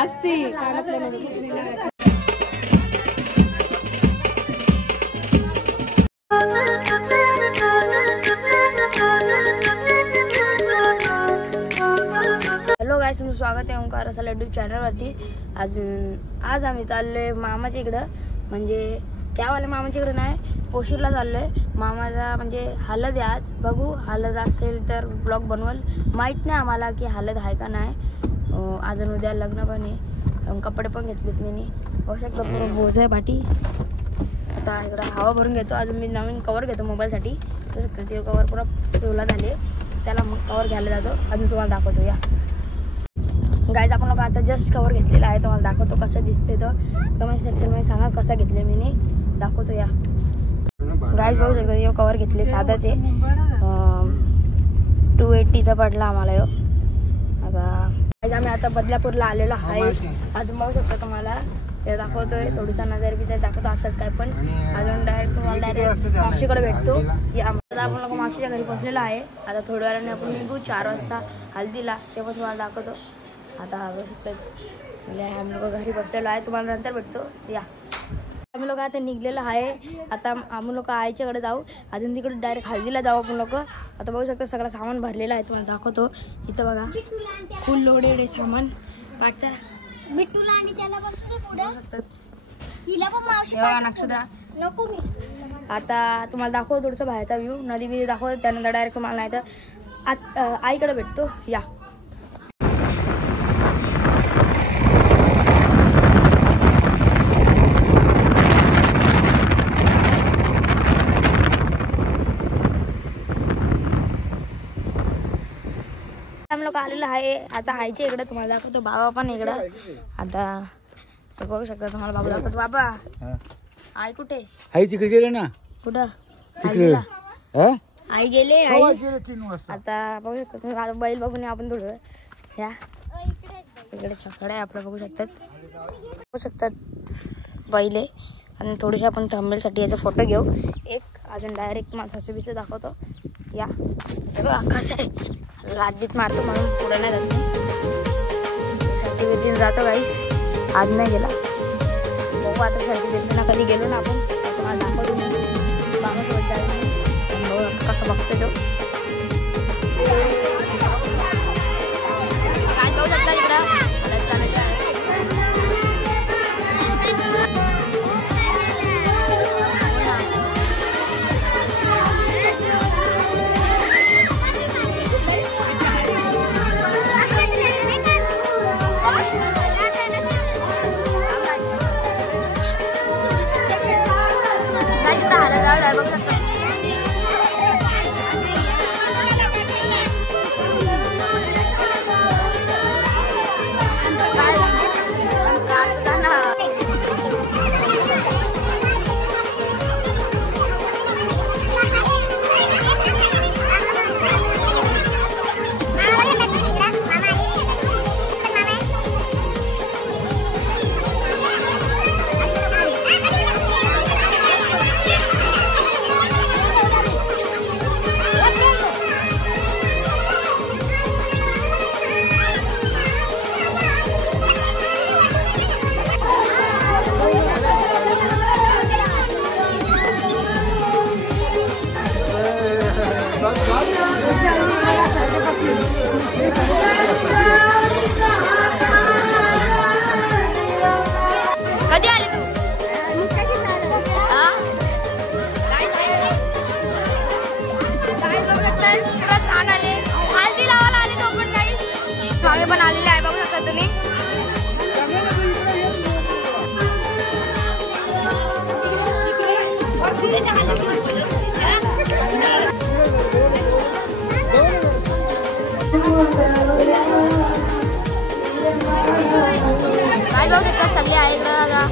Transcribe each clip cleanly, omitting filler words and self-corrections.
असते कानातल्या hello guys, तुमचं स्वागत आहे ओंकार रसाल यूट्यूब चॅनलवरती। आज आम्ही चाललोय मामाच्या इकडं, म्हणजे त्यावाले मामाच्या इकडं नाही, पोशीरला चाललोय। मामाचा म्हणजे हळद आहे आज, बघू हळद असेल तर ब्लॉग बनवल, माहीत नाही आम्हाला की हळद आहे का नाही। अजून उद्या लग्न पण आहे, कपडे पण घेतलेत मी औषध पूर्ण बोज आहे पाठी। आता इकडं हवा भरून घेतो, अजून मी नवीन कवर घेतो मोबाईलसाठी, ते कवर पुरा ठेवला झाले, त्याला मग कवर घ्यायला जातो, अजून तुम्हाला दाखवतो। या गाइस, आपण लोक आता जस्ट कवर घेतलेला आहे, तुम्हाला दाखवतो कसं दिसते तर कमेंट सेक्शनमध्ये सांगा कसा घेतले मी, दाखवतो। या गाइस बघू शकता, यो कवर घेतले साधाच आहे, 280चा पडला आम्हाला यो। आता आम्ही आता बदलापूरला आलेलो आहे, अजून बघू शकता तुम्हाला ते दाखवतोय, थोडीसा नजर बिजर दाखवतो असंच काय, पण अजून तुम्हाला डायरेक्ट मावशीकडे भेटतो। या आपण लोक मावशीच्या घरी पोहोचलेलो आहे, आता थोड्या वेळाने आपण निघू 4 वाजता हल्दीला, ते पण तुम्हाला दाखवतो। आता बघू शकता म्हणजे आम्ही लोक घरी बसलेलो आहे, तुम्हाला नंतर भेटतो। या आम्ही लोक आता निघलेलो आहे, आता आम्ही लोक आईच्याकडे जाऊ, अजून तिकडे डायरेक्ट हल्दीला जाऊ आपण लोक। आता बघू शकता सगळं सामान भरलेलं आहे, तुम्हाला दाखवतो। इथं बघा फुल लोडेड आहे सामान, पाठचा बिट्टूला आणि त्याला बसू पुढे हिला पण मावशी नक्षत्र नको मी। आता तुम्हाला दाखवतो थोडंसं बाहेरचा व्ह्यू, नदी बिदी दाखवतो, त्यानंतर डायरेक्ट तुम्हाला नाही तर आईकडे भेटतो। या आम्ही लोक आलेलं आहे, आता आईच्या इकडे तुम्हाला दाखवतो, बाबा पण इकडं। आता तर बघू शकता तुम्हाला बाबा दाखवतो। बाबा आई कुठे आई तिकडे गेले ना, कुठं तिकडे आई गेले, आई आता बघू शकता तुम्ही, बैल बघून आपण थोडं या इकडे छकडा आहे आपलं, बघू शकतात बैल आहे, आणि थोडीशी आपण थंबनेलसाठी याचा फोटो घेऊ एक, अजून डायरेक्ट तुम्हाला सासूबीचं दाखवतो। या आकाश आहे, लादीत मारतो म्हणून पुढे नाही जात, शर्ती जातो गाईस, आज नाही गेला, बघू आता शर्ती कधी गेलो ना आपण, तुम्हाला दाखवतो बाबासोबत जायला, कसं बघतो तो काय जाऊ शकता इकडं कधी आले तू? काय बघू शकता, पुरा छान आले, हल्दी लावायला आले तो पण काही स्वामी पण आलेले आहे, बघू शकता तुम्ही। काय बघू शकता सगळे आहे इकडं दादा।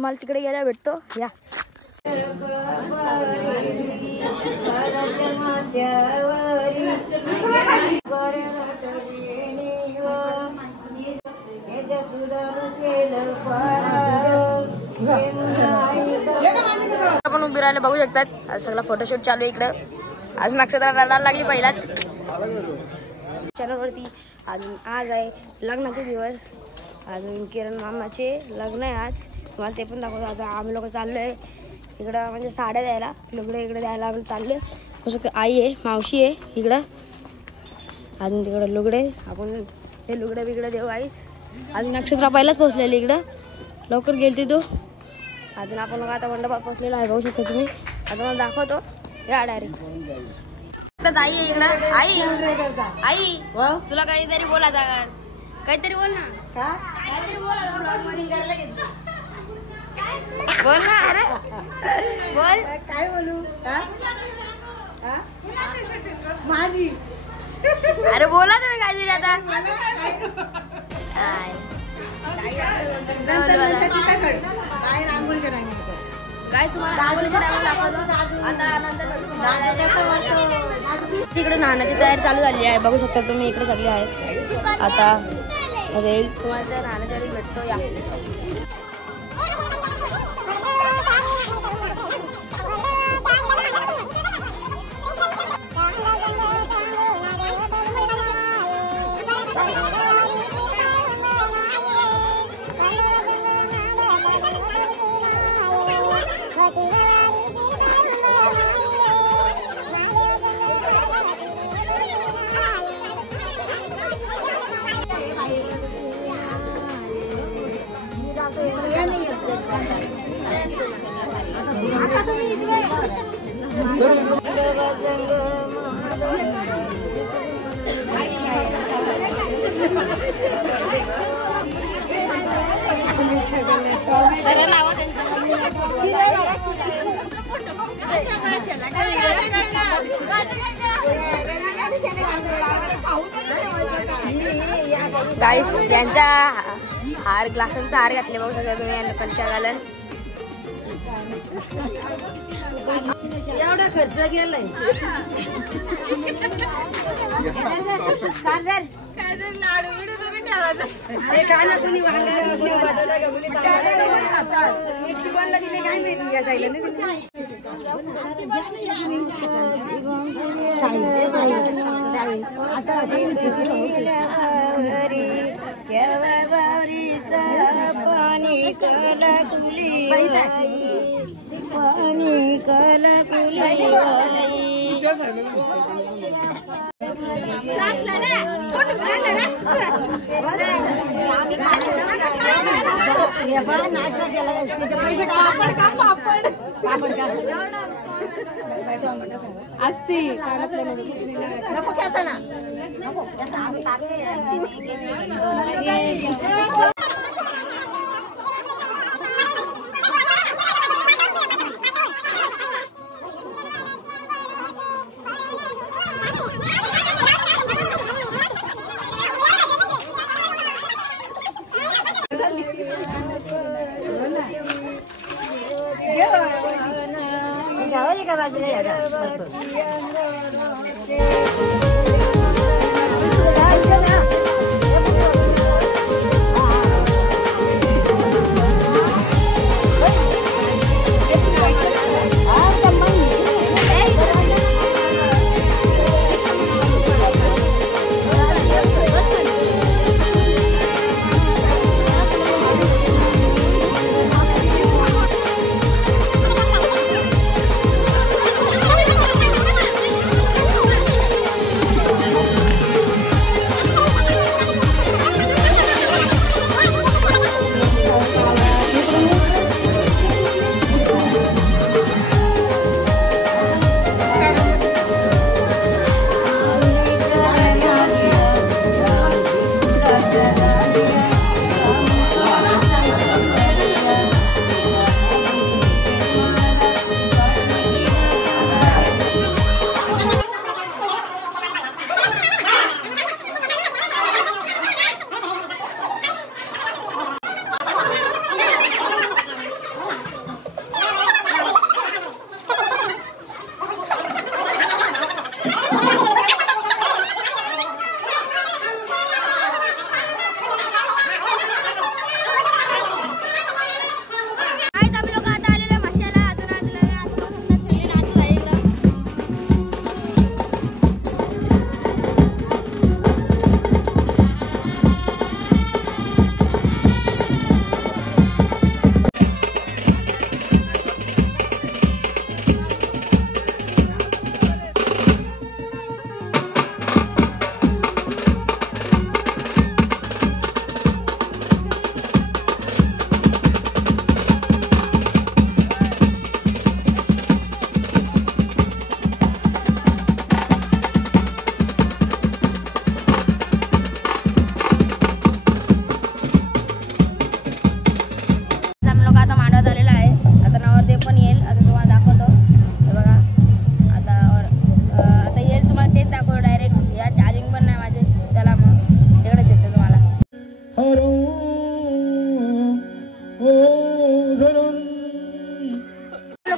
तुम्हाला तिकडे गेल्या भेटतो या. आपण उभी राहायला बघू शकतात. आज सगळा फोटोशूट चालू आहे इकडं. आज नक्षत्र रडायला लागली पहिलाच चॅनलवरती. अजून आज आहे लग्नाचे दिवस. अजून किरण मामाचे लग्न आहे आज. तुम्हाला ते पण दाखवतो. आता आम्ही लोक चाललोय इकडं म्हणजे साड्या द्यायला, लुगडे इकडे द्यायला आम्ही चाललोय. बघू शकतो आई आहे, मावशी आहे इकडं. अजून तिकडं लुगडे, आपण हे लुगडे बिगडे देऊ आईस. अजून नक्षत्र पहिलाच पोहोचलेले इकडं, लवकर गेलती तू. अजून आपण आता मंडपात पोहोचलेला आहे बघू शकतो तुम्ही. आता मला दाखवतो या डायरेक्ट. आई आहे इकडं. आई आई तुला काहीतरी बोलायचं, काहीतरी बोल ना. काहीतरी बोल ना. अरे बोल. काय बोलू माझी. अरे बोला तुम्ही काहीतरी आता. काय रांगोळीच्या टाइम काय तुम्हाला आता नंतर तिकडे नाण्याची तयारी चालू झाली आहे बघू शकता तुम्ही. इकडे सगळे आहेत. आता तुम्हाला त्या नाण्याच्या वेळी भेटतो या. गाईस यांचा हार ग्लासांचा हार घातले बघू शकता तुम्ही. यांना पंचागालन एवढा खर्च केलाय. काय ना कोणी असती नको कसा ना नको का बाजूला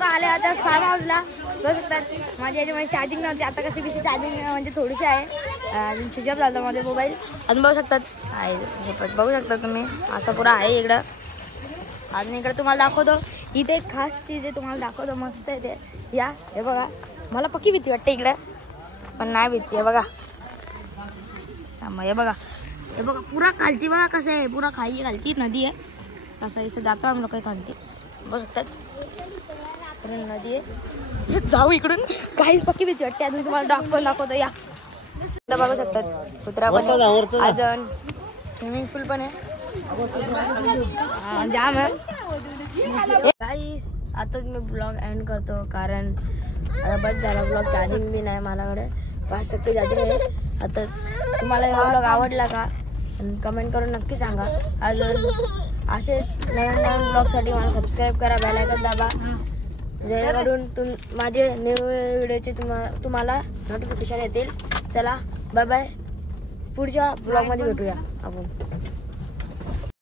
लोक आले आता फार्म हाऊसला. बघू शकतात माझ्या याच्यामध्ये चार्जिंग नव्हती. आता कशी कशी चार्जिंग म्हणजे थोडीशी आहे. अजून स्विच ऑफ झाला माझा मोबाईल. अजून बघू शकतात आहे, बघू शकता तुम्ही असा पुरा आहे इकडं. अजून इकडे तुम्हाला दाखवतो. इथे एक खास चीज आहे, तुम्हाला दाखवतो. मस्त आहे ते. या हे बघा. मला पक्की भीती वाटते इकडे, पण नाही भीती. हे बघा, हे बघा, हे बघा पुरा खालती. बघा कसं आहे, पुरा खाली खालती नदी आहे. असं इथं जातो आम्ही लोक खालती. बघू शकतात पुरा नदी आहे. जाऊ इकडून. काहीच पक्की भीती वाटते. अजून तुम्हाला डॉग पण दाखवतो. या बघू शकतात कुत्रा पण आहे. अजून स्विमिंग पूल पण आहे. जाम आहे गाईस. आता मी ब्लॉग एंड करतो, कारण आता बस झाला ब्लॉग. चार्जिंग बी नाही माझ्याकडे, 5% चार्जिंग आहे. आता तुम्हाला हा ब्लॉग आवडला का कमेंट करून नक्की सांगा. अजून असेच नवीन नवीन ब्लॉगसाठी मला सबस्क्राईब करा, बेल आयकॉन दाबा, जेणेकरून माझे न्यू व्हिडिओचे तुम्हाला नोटिफिकेशन येतील. चला बाय बाय. पुढच्या ब्लॉगमध्ये भेटूया आपण.